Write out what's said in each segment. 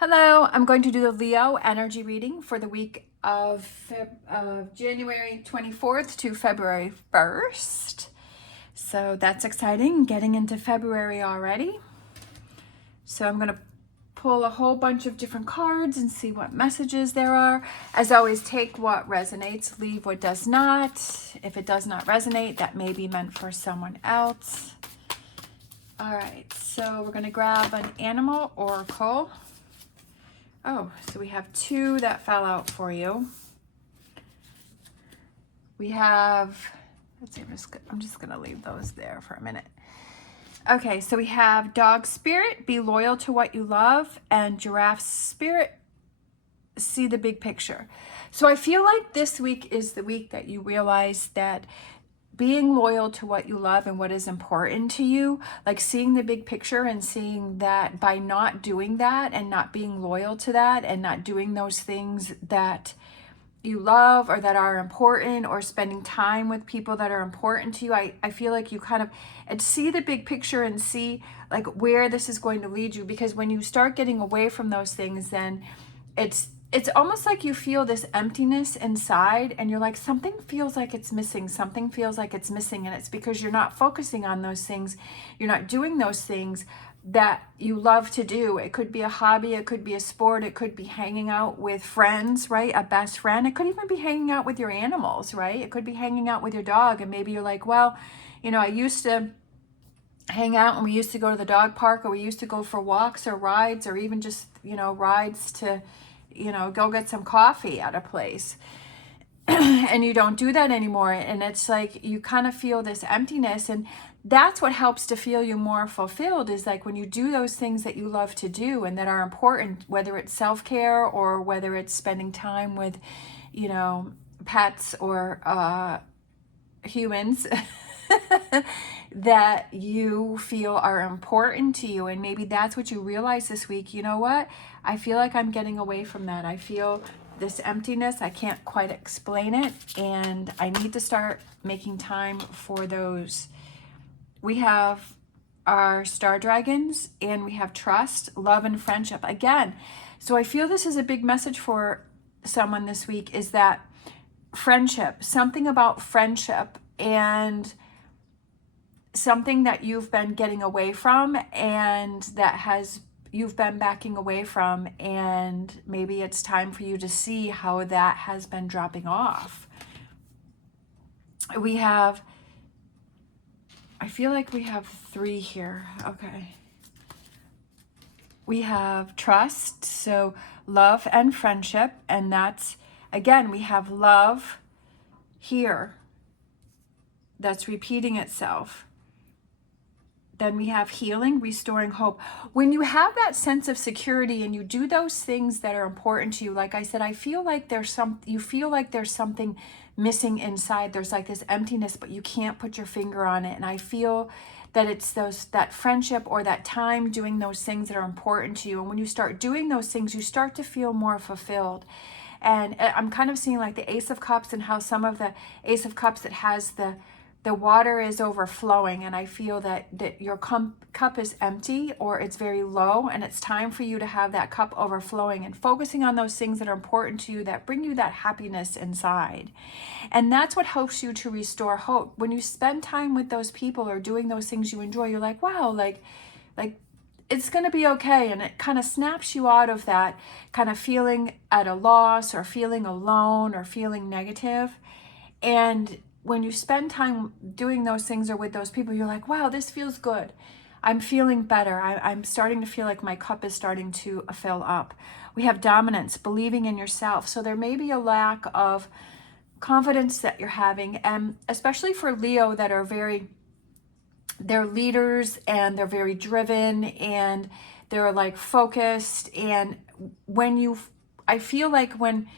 Hello, I'm going to do the Leo energy reading for the week of January 24th to February 1st. So that's exciting, getting into February already. So I'm going to pull a whole bunch of different cards and see what messages there are. As always, take what resonates, leave what does not. If it does not resonate, that may be meant for someone else. All right, so we're going to grab an animal oracle. Oh, so we have two that fell out for you. We have, let's see, I'm just going to leave those there for a minute. Okay, so we have dog spirit, be loyal to what you love, and giraffe spirit, see the big picture. So I feel like this week is the week that you realize that being loyal to what you love and what is important to you, like seeing the big picture and seeing that by not doing that and not being loyal to that and not doing those things that you love or that are important, or spending time with people that are important to you, I feel like you kind of and see the big picture and see like where this is going to lead you. Because when you start getting away from those things, then it's almost like you feel this emptiness inside and you're like, something feels like it's missing, something feels like it's missing. And it's because you're not focusing on those things. You're not doing those things that you love to do. It could be a hobby, it could be a sport, it could be hanging out with friends, right? A best friend. It could even be hanging out with your animals, right? It could be hanging out with your dog. And maybe you're like, well, I used to hang out and we used to go to the dog park, or we used to go for walks or rides, or even just, rides to, go get some coffee at a place. And you don't do that anymore. And it's like you kind of feel this emptiness. And that's what helps to feel you more fulfilled, is like when you do those things that you love to do and that are important, whether it's self-care or whether it's spending time with, pets or humans that you feel are important to you. And maybe that's what you realize this week. You know what? I feel like I'm getting away from that. I feel this emptiness. I can't quite explain it. And I need to start making time for those. We have our star dragons, and we have trust, love, and friendship again. So I feel this is a big message for someone this week, is that friendship, something about friendship, and something that you've been getting away from and you've been backing away from, and maybe it's time for you to see how that has been dropping off. I feel like we have three here. Okay. We have trust, so love and friendship, and that's, again, we have love here. That's repeating itself. Then we have healing, restoring hope. When you have that sense of security and you do those things that are important to you, like I said, I feel like you feel like there's something missing inside. There's like this emptiness, but you can't put your finger on it. And I feel that it's that friendship or that time doing those things that are important to you. And when you start doing those things, you start to feel more fulfilled. And I'm kind of seeing like the Ace of Cups, and how some of the Ace of Cups, it has the water is overflowing, and I feel that your cup is empty, or it's very low, and it's time for you to have that cup overflowing and focusing on those things that are important to you, that bring you that happiness inside. And that's what helps you to restore hope. When you spend time with those people or doing those things you enjoy, you're like, wow, like it's going to be okay. And it kind of snaps you out of that kind of feeling at a loss, or feeling alone, or feeling negative. And when you spend time doing those things or with those people, you're like, wow, this feels good. I'm feeling better. I'm starting to feel like my cup is starting to fill up. We have dominance, believing in yourself. So there may be a lack of confidence that you're having, and especially for Leo, that are they're leaders, and they're very driven, and they're like focused. And I feel like when,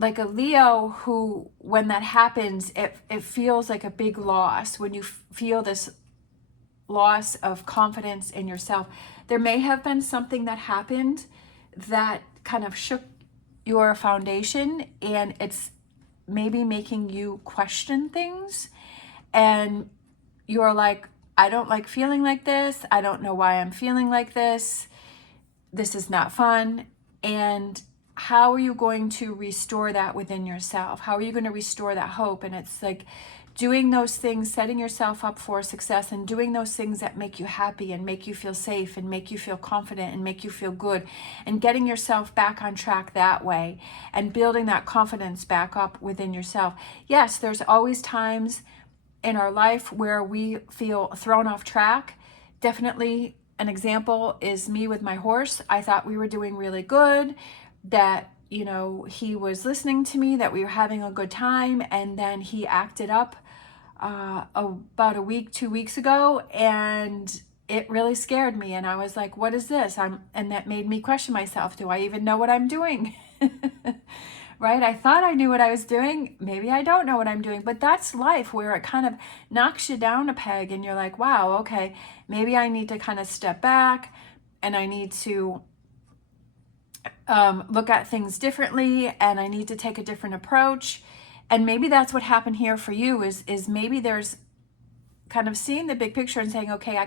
like a Leo who, when that happens, it feels like a big loss. When you feel this loss of confidence in yourself, there may have been something that happened that kind of shook your foundation, and it's maybe making you question things. And you're like, I don't like feeling like this. I don't know why I'm feeling like this. this is not fun. And how are you going to restore that within yourself? How are you going to restore that hope? And it's like doing those things, setting yourself up for success, and doing those things that make you happy and make you feel safe and make you feel confident and make you feel good, and getting yourself back on track that way and building that confidence back up within yourself. Yes, there's always times in our life where we feel thrown off track. Definitely an example is me with my horse. I thought we were doing really good, that, you know, he was listening to me, that we were having a good time, and then he acted up about a week, 2 weeks ago, and it really scared me. And I was like, what is this? And that made me question myself. Do I even know what I'm doing? Right? I thought I knew what I was doing. Maybe I don't know what I'm doing, but that's life, where it kind of knocks you down a peg and you're like, wow, okay, maybe I need to kind of step back and I need to look at things differently, and I need to take a different approach. And maybe that's what happened here for you, is maybe there's kind of seeing the big picture and saying, okay,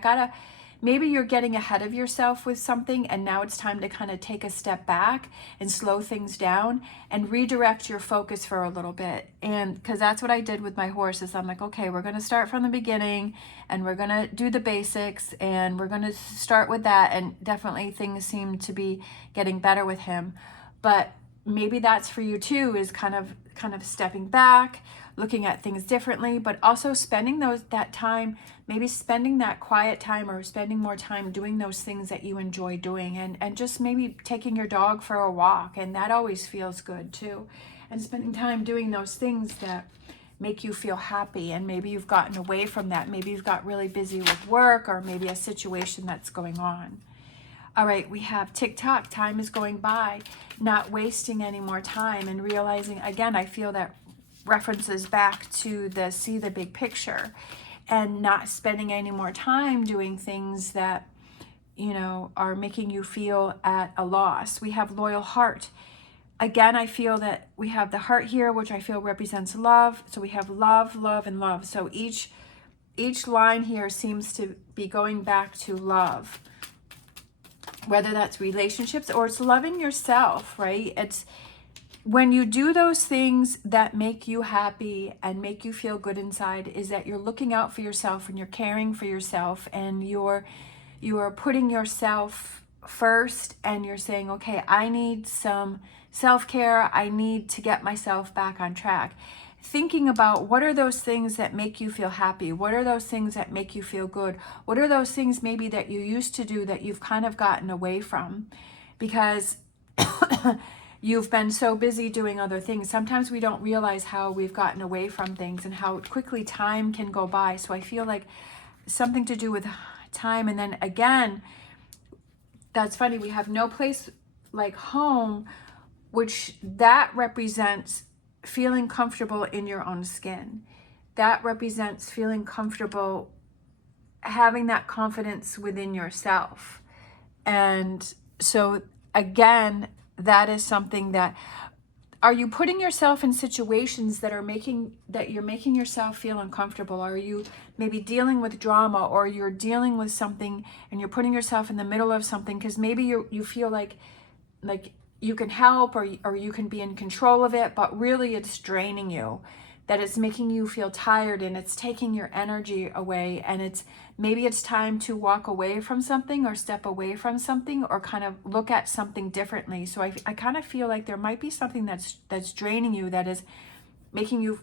maybe you're getting ahead of yourself with something, and now it's time to kind of take a step back and slow things down and redirect your focus for a little bit. And because that's what I did with my horse, is I'm like, okay, we're going to start from the beginning and we're going to do the basics and we're going to start with that. And definitely things seem to be getting better with him. But maybe that's for you too, is kind of stepping back, looking at things differently, but also spending that time, maybe spending that quiet time, or spending more time doing those things that you enjoy doing, and just maybe taking your dog for a walk, and that always feels good too. And spending time doing those things that make you feel happy, and maybe you've gotten away from that. Maybe you've got really busy with work, or maybe a situation that's going on. All right, we have tick-tock, time is going by, not wasting any more time, and realizing, again, I feel that references back to see the big picture, and not spending any more time doing things that, you know, are making you feel at a loss. We have loyal heart. Again, I feel that we have the heart here, which I feel represents love. So we have love, love, and love. So each line here seems to be going back to love, whether that's relationships or it's loving yourself, right? It's when you do those things that make you happy and make you feel good inside, is that you're looking out for yourself and you're caring for yourself, and you are putting yourself first, and you're saying, okay, I need some self-care. I need to get myself back on track. Thinking about what are those things that make you feel happy? What are those things that make you feel good? What are those things maybe that you used to do that you've kind of gotten away from because you've been so busy doing other things? Sometimes we don't realize how we've gotten away from things and how quickly time can go by. So I feel like something to do with time. And then again, that's funny, we have no place like home, which that represents feeling comfortable in your own skin. That represents feeling comfortable, having that confidence within yourself. And so again, that is something that, are you putting yourself in situations that you're making yourself feel uncomfortable? Are you maybe dealing with drama, or you're dealing with something and you're putting yourself in the middle of something because maybe you feel like you can help, or you can be in control of it, but really it's draining you, that it's making you feel tired and it's taking your energy away, and maybe it's time to walk away from something or step away from something or kind of look at something differently. So I kind of feel like there might be something that's draining you, that is making you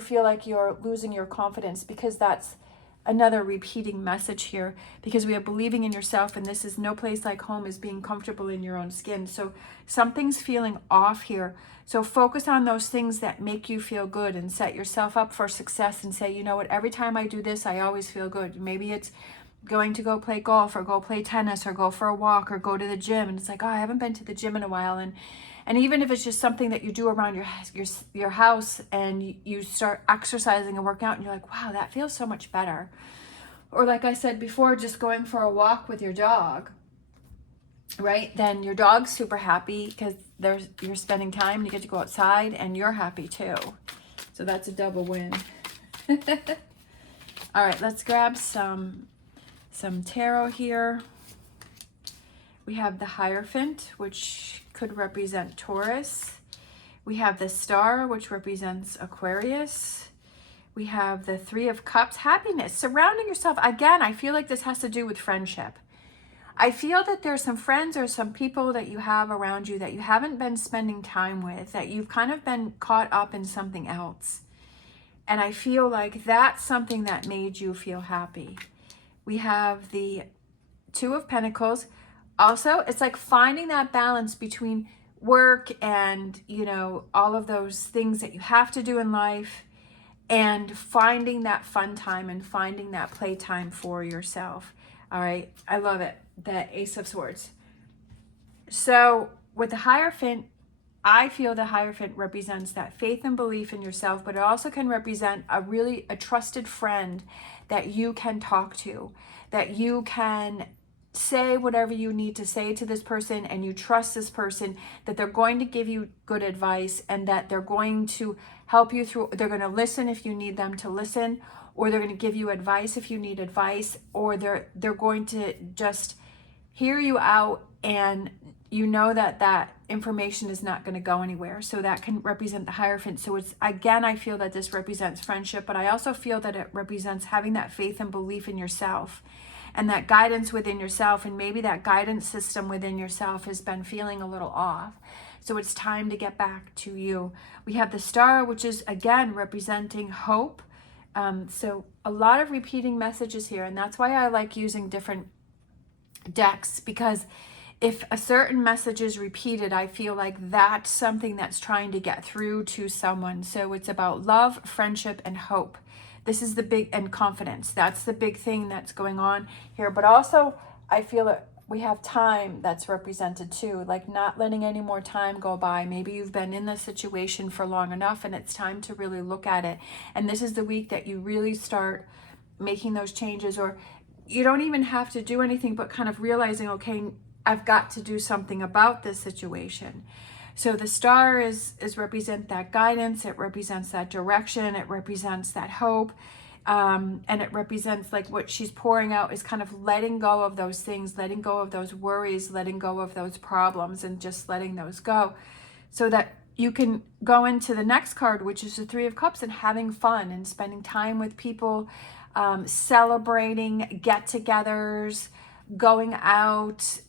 feel like you're losing your confidence, because that's another repeating message here, because we are believing in yourself, and this is no place like home, is being comfortable in your own skin. So something's feeling off here. So focus on those things that make you feel good and set yourself up for success, and say, you know what, every time I do this, I always feel good. Maybe it's going to go play golf, or go play tennis, or go for a walk, or go to the gym. And it's like, oh, I haven't been to the gym in a while. And even if it's just something that you do around your house, and you start exercising and working out, and you're like, wow, that feels so much better. Or like I said before, just going for a walk with your dog, right? Then your dog's super happy because you're spending time, and you get to go outside, and you're happy too. So that's a double win. All right, let's grab some tarot here. We have the Hierophant, which could represent Taurus. We have the Star, which represents Aquarius. We have the Three of Cups, happiness, surrounding yourself. Again, I feel like this has to do with friendship. I feel that there's some friends or some people that you have around you that you haven't been spending time with, that you've kind of been caught up in something else. And I feel like that's something that made you feel happy. We have the Two of Pentacles. Also, it's like finding that balance between work and, you know, all of those things that you have to do in life, and finding that fun time and finding that playtime for yourself. All right, I love it. The Ace of Swords. So with the Hierophant, I feel the Hierophant represents that faith and belief in yourself, but it also can represent a trusted friend that you can talk to, that you can say whatever you need to say to this person, and you trust this person that they're going to give you good advice, and that they're going to help you through. They're going to listen if you need them to listen, or they're going to give you advice if you need advice, or they're going to just hear you out, and you know that that information is not going to go anywhere. So that can represent the Hierophant. So it's, again, I feel that this represents friendship, but I also feel that it represents having that faith and belief in yourself, and that guidance within yourself. And maybe that guidance system within yourself has been feeling a little off. So it's time to get back to you. We have the Star, which is, again, representing hope. So a lot of repeating messages here. And that's why I like using different decks, because if a certain message is repeated, I feel like that's something that's trying to get through to someone. So it's about love, friendship, and hope. This is the big, and confidence. That's the big thing that's going on here. But also, I feel that we have time that's represented too, like not letting any more time go by. Maybe you've been in this situation for long enough, and it's time to really look at it. And this is the week that you really start making those changes, or you don't even have to do anything, but kind of realizing, okay, I've got to do something about this situation. So the Star is represent that guidance. It represents that direction. It represents that hope. And it represents, like, what she's pouring out is kind of letting go of those things, letting go of those worries, letting go of those problems, and just letting those go, so that you can go into the next card, which is the Three of Cups, and having fun and spending time with people, celebrating get-togethers, going out,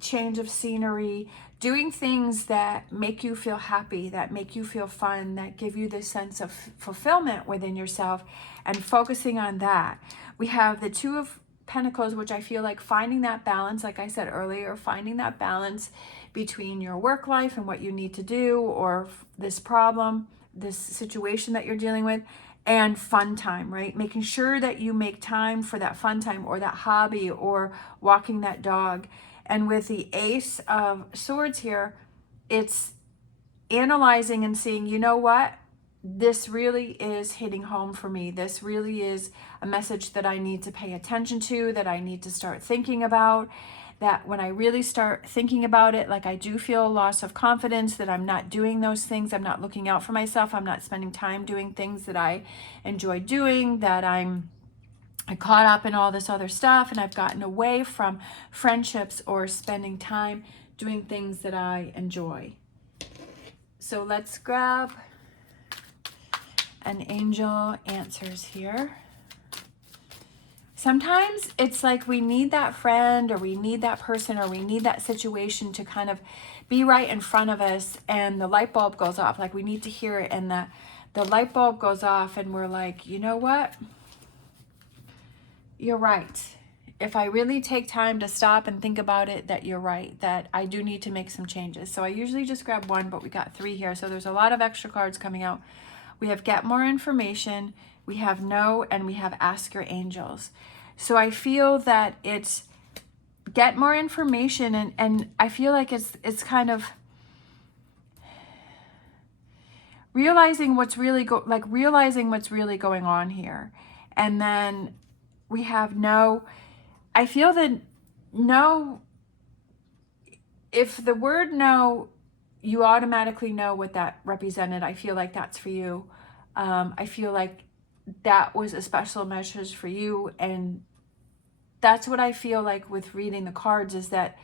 change of scenery, doing things that make you feel happy, that make you feel fun, that give you this sense of fulfillment within yourself, and focusing on that. We have the Two of Pentacles, which I feel like finding that balance, like I said earlier, finding that balance between your work life and what you need to do, or this problem, this situation that you're dealing with, and fun time, right? Making sure that you make time for that fun time, or that hobby, or walking that dog. And with the Ace of Swords here, it's analyzing and seeing, you know what? This really is hitting home for me. This really is a message that I need to pay attention to, that I need to start thinking about. That when I really start thinking about it, like, I do feel a loss of confidence, that I'm not doing those things. I'm not looking out for myself. I'm not spending time doing things that I enjoy doing, that I caught up in all this other stuff, and I've gotten away from friendships or spending time doing things that I enjoy. So let's grab an angel answers here. Sometimes it's like we need that friend, or we need that person, or we need that situation to kind of be right in front of us, and the light bulb goes off. Like, we need to hear it, and the light bulb goes off, and we're like, you know what? You're right. If I really take time to stop and think about it, that you're right, that I do need to make some changes. So I usually just grab one, but we got three here. So there's a lot of extra cards coming out. We have get more information, we have know, and we have ask your angels. So I feel that it's get more information, and I feel like it's kind of realizing what's really realizing what's really going on here. And then we have know. I feel that know, if the word know, you automatically know what that represented. I feel like that's for you. I feel like that was a special message for you. And that's what I feel like with reading the cards, is that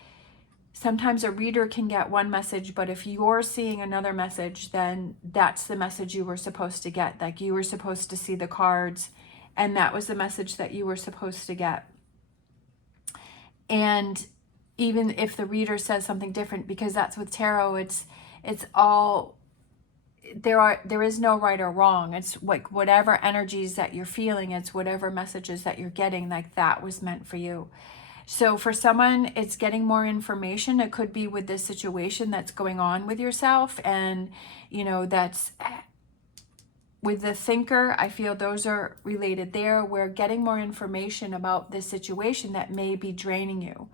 sometimes a reader can get one message, but if you're seeing another message, then that's the message you were supposed to get. Like you were supposed to see the cards, and that was the message that you were supposed to get. And even if the reader says something different, because that's with tarot, it's all, there is no right or wrong. It's like whatever energies that you're feeling, it's whatever messages that you're getting, like that was meant for you. So for someone, it's getting more information. It could be with this situation that's going on with yourself, and that's with the thinker. I feel those are related there. We're getting more information about this situation that may be draining you.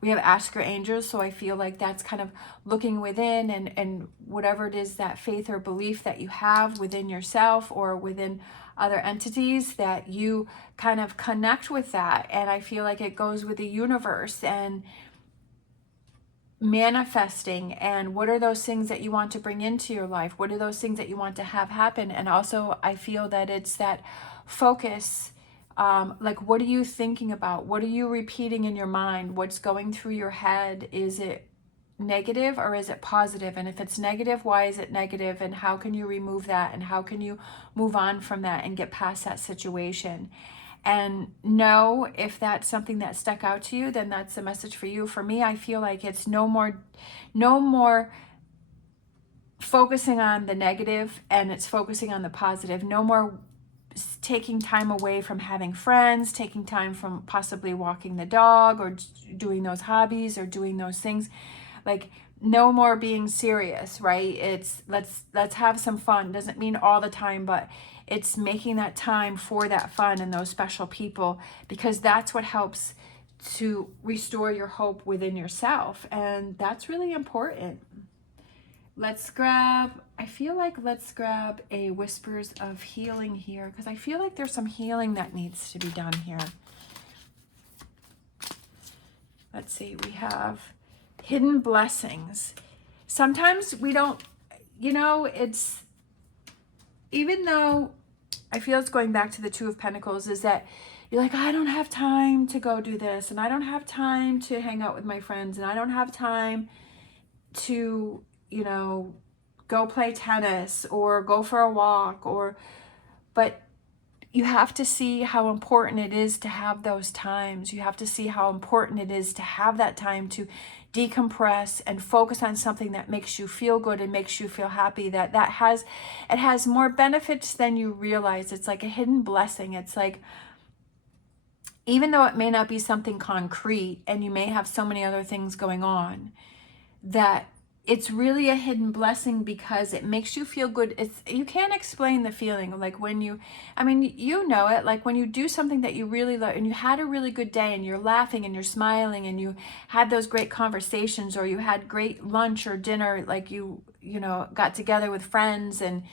We have ask your angels, so I feel like that's kind of looking within, and whatever it is, that faith or belief that you have within yourself or within other entities, that you kind of connect with that. And I feel like it goes with the universe and manifesting, and what are those things that you want to bring into your life? What are those things that you want to have happen? And also I feel that it's that focus. Like, what are you thinking about? What are you repeating in your mind? What's going through your head? Is it negative or is it positive? And if it's negative, why is it negative? And how can you remove that? And how can you move on from that and get past that situation? And know if that's something that stuck out to you, then that's a message for you. For me, I feel like it's no more focusing on the negative, and it's focusing on the positive. No more taking time away from having friends, taking time from possibly walking the dog or doing those hobbies or doing those things. Like, no more being serious, right? It's let's have some fun. Doesn't mean all the time, but it's making that time for that fun and those special people, because that's what helps to restore your hope within yourself. And that's really important. Let's grab a Whispers of Healing here, because I feel like there's some healing that needs to be done here. Let's see, we have hidden blessings. Sometimes we don't, it's, even though I feel it's going back to the Two of Pentacles, is that you're like, I don't have time to go do this, and I don't have time to hang out with my friends, and I don't have time to go play tennis or go for a walk, but you have to see how important it is to have those times. You have to see how important it is to have that time to decompress and focus on something that makes you feel good and makes you feel happy. It has more benefits than you realize. It's like a hidden blessing. It's like, even though it may not be something concrete and you may have so many other things going on, that it's really a hidden blessing because it makes you feel good. You can't explain the feeling. Like when you know it, like when you do something that you really love and you had a really good day and you're laughing and you're smiling and you had those great conversations, or you had great lunch or dinner, like you got together with friends, and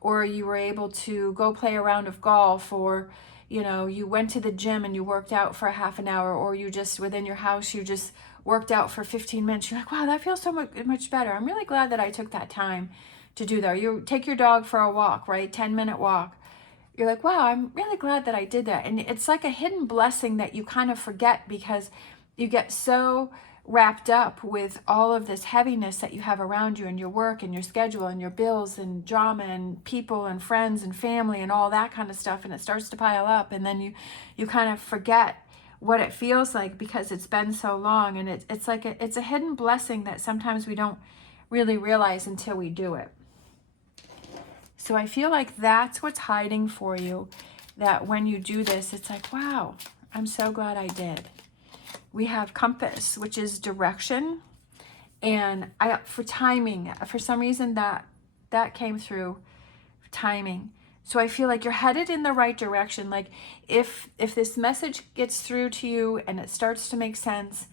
or you were able to go play a round of golf, or you went to the gym and you worked out for a half an hour, or you just within your house, you just worked out for 15 minutes. You're like, wow, that feels so much better. I'm really glad that I took that time to do that. You take your dog for a walk, right? 10-minute walk. You're like, wow, I'm really glad that I did that. And it's like a hidden blessing that you kind of forget, because you get so wrapped up with all of this heaviness that you have around you, and your work and your schedule and your bills and drama and people and friends and family and all that kind of stuff. And it starts to pile up, and then you kind of forget what it feels like, because it's been so long. And it's like it's a hidden blessing that sometimes we don't really realize until we do it. So I feel like that's what's hiding for you, that when you do this, it's like, wow, I'm so glad I did. We have compass, which is direction, and for timing. For some reason that came through, timing. So I feel like you're headed in the right direction. Like if this message gets through to you and it starts to make sense,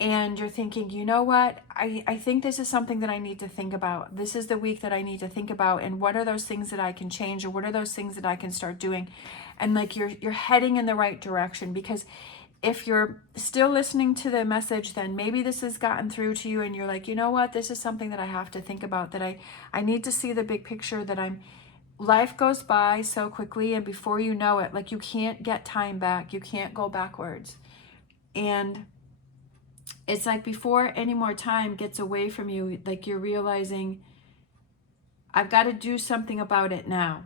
and you're thinking, you know what, I think this is something that I need to think about. This is the week that I need to think about, and what are those things that I can change, or what are those things that I can start doing? And like you're heading in the right direction, because if you're still listening to the message, then maybe this has gotten through to you and you're like, you know what, this is something that I have to think about, that I need to see the big picture, that life goes by so quickly, and before you know it, like you can't get time back. You can't go backwards. And it's like before any more time gets away from you, like you're realizing, I've got to do something about it now,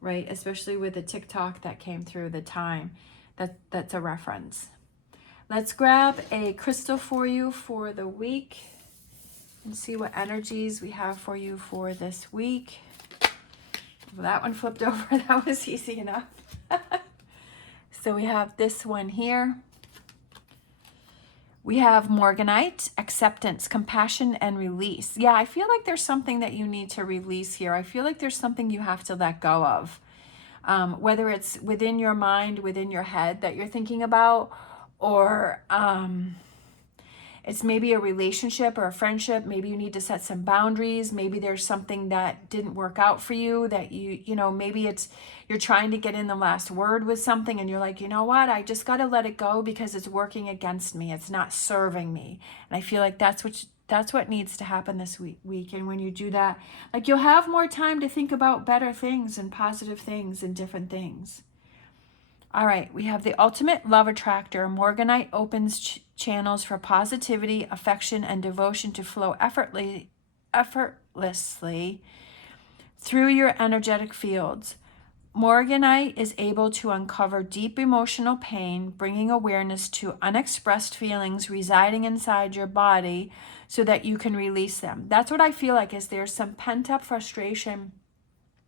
right? Especially with the TikTok that came through, the time, that's a reference. Let's grab a crystal for you for the week and see what energies we have for you for this week. Well, that one flipped over. That was easy enough. So we have this one here. We have Morganite, acceptance, compassion, and release. Yeah, I feel like there's something that you need to release here. I feel like there's something you have to let go of. Whether it's within your mind, within your head that you're thinking about, or it's maybe a relationship or a friendship. Maybe you need to set some boundaries. Maybe there's something that didn't work out for you that maybe it's you're trying to get in the last word with something and you're like, you know what? I just got to let it go because it's working against me. It's not serving me. And I feel like that's what needs to happen this week. And when you do that, like you'll have more time to think about better things and positive things and different things. All right, we have the ultimate love attractor. Morganite opens channels for positivity, affection, and devotion to flow effortlessly through your energetic fields. Morganite is able to uncover deep emotional pain, bringing awareness to unexpressed feelings residing inside your body so that you can release them. That's what I feel like, is there's some pent-up frustration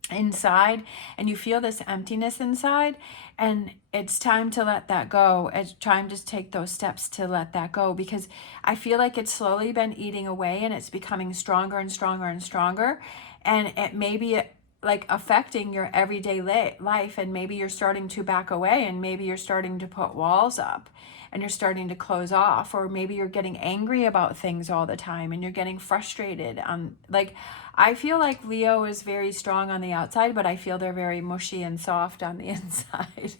inside and you feel this emptiness inside, and it's time to let that go. It's time to take those steps to let that go, because I feel like it's slowly been eating away and it's becoming stronger and stronger and stronger, and it may be like affecting your everyday life, and maybe you're starting to back away, and maybe you're starting to put walls up and you're starting to close off, or maybe you're getting angry about things all the time and you're getting frustrated. Like I feel like Leo is very strong on the outside, but I feel they're very mushy and soft on the inside.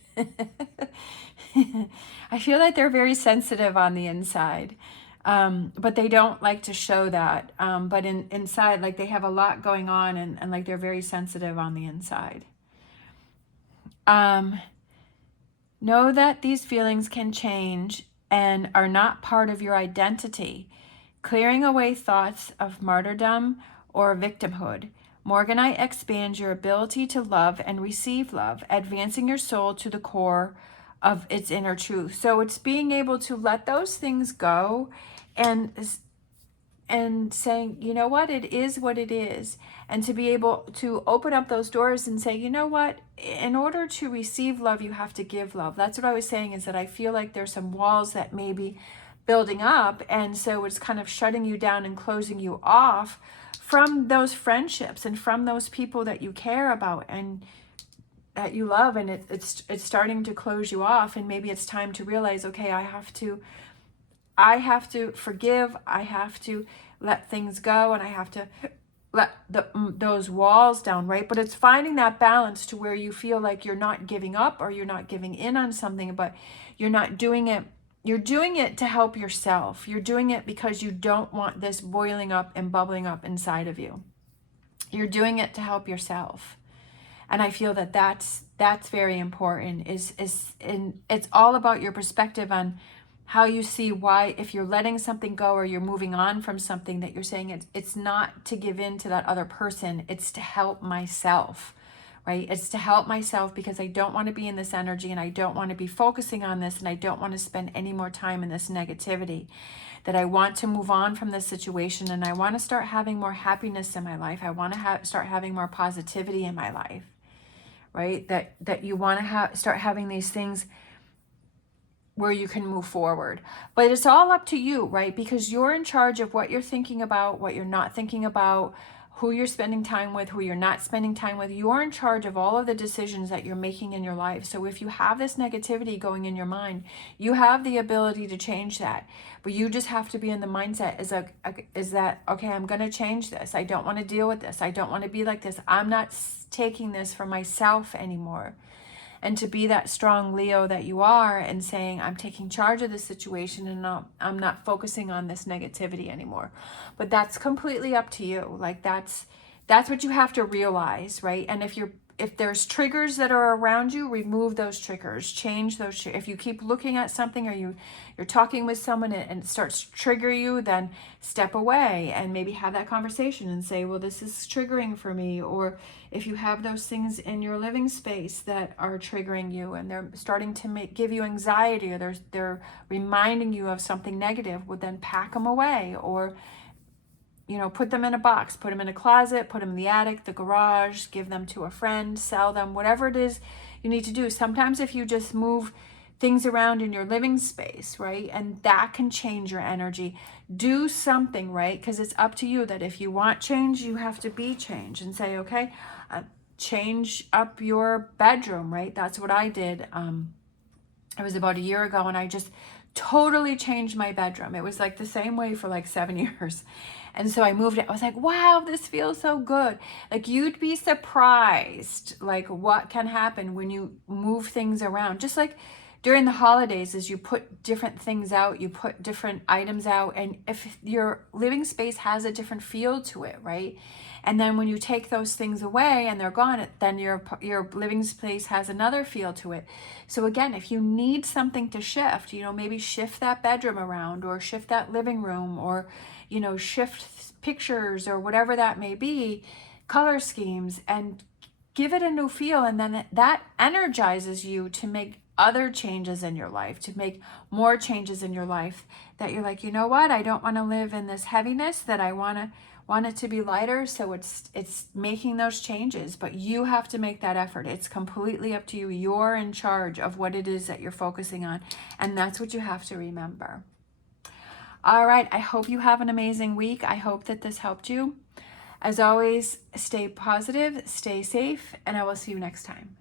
I feel like they're very sensitive on the inside, but they don't like to show that. But inside, like they have a lot going on, and like they're very sensitive on the inside. Know that these feelings can change and are not part of your identity. Clearing away thoughts of martyrdom or victimhood. Morganite expands your ability to love and receive love, advancing your soul to the core of its inner truth. So it's being able to let those things go and saying, you know what it is, and to be able to open up those doors and say, you know what, in order to receive love, you have to give love. That's what I was saying, is that I feel like there's some walls that may be building up, and so it's kind of shutting you down and closing you off from those friendships and from those people that you care about and that you love, and it's starting to close you off. And maybe it's time to realize, okay, I have to forgive, I have to let things go, and I have to let those walls down, right? But it's finding that balance to where you feel like you're not giving up or you're not giving in on something, but you're not doing it. You're doing it to help yourself. You're doing it because you don't want this boiling up and bubbling up inside of you. You're doing it to help yourself. And I feel that that's very important, and it's all about your perspective on how you see why, if you're letting something go or you're moving on from something, that you're saying it's not to give in to that other person, it's to help myself, right? It's to help myself because I don't want to be in this energy, and I don't want to be focusing on this, and I don't want to spend any more time in this negativity, that I want to move on from this situation, and I want to start having more happiness in my life. I want to start having more positivity in my life, right? That you want to start having these things where you can move forward. But it's all up to you, right? Because you're in charge of what you're thinking about, what you're not thinking about, who you're spending time with, who you're not spending time with. You're in charge of all of the decisions that you're making in your life. So if you have this negativity going in your mind, you have the ability to change that. But you just have to be in the mindset is that, okay, I'm going to change this. I don't want to deal with this. I don't want to be like this. I'm not taking this for myself anymore. And to be that strong Leo that you are, and saying, I'm taking charge of this situation, and I'm not focusing on this negativity anymore. But that's completely up to you. Like that's what you have to realize, right? And if if there's triggers that are around you, remove those triggers, change those. If you keep looking at something, or you're talking with someone and it starts to trigger you, then step away and maybe have that conversation and say, well, this is triggering for me. Or if you have those things in your living space that are triggering you and they're starting to give you anxiety, or they're reminding you of something negative, well, then pack them away, or put them in a box, put them in a closet, put them in the attic, the garage, give them to a friend, sell them, whatever it is you need to do. Sometimes if you just move things around in your living space, right, and that can change your energy, do something, right? Because it's up to you that if you want change, you have to be changed and say, okay, change up your bedroom, right? That's what I did. It was about a year ago, and I just totally changed my bedroom. It was like the same way for like 7 years. And so I moved it. I was like, wow, this feels so good. Like, you'd be surprised, like, what can happen when you move things around. Just like during the holidays, as you put different things out, you put different items out. And if your living space has a different feel to it, right? And then when you take those things away and they're gone, then your living space has another feel to it. So again, if you need something to shift, maybe shift that bedroom around, or shift that living room, or, shift pictures, or whatever that may be, color schemes, and give it a new feel. And then that energizes you to make other changes in your life, to make more changes in your life, that you're like, you know what? I don't want to live in this heaviness, that I want it to be lighter. So it's making those changes, but you have to make that effort. It's completely up to you. You're in charge of what it is that you're focusing on. And that's what you have to remember. All right. I hope you have an amazing week. I hope that this helped you. As always, stay positive, stay safe, and I will see you next time.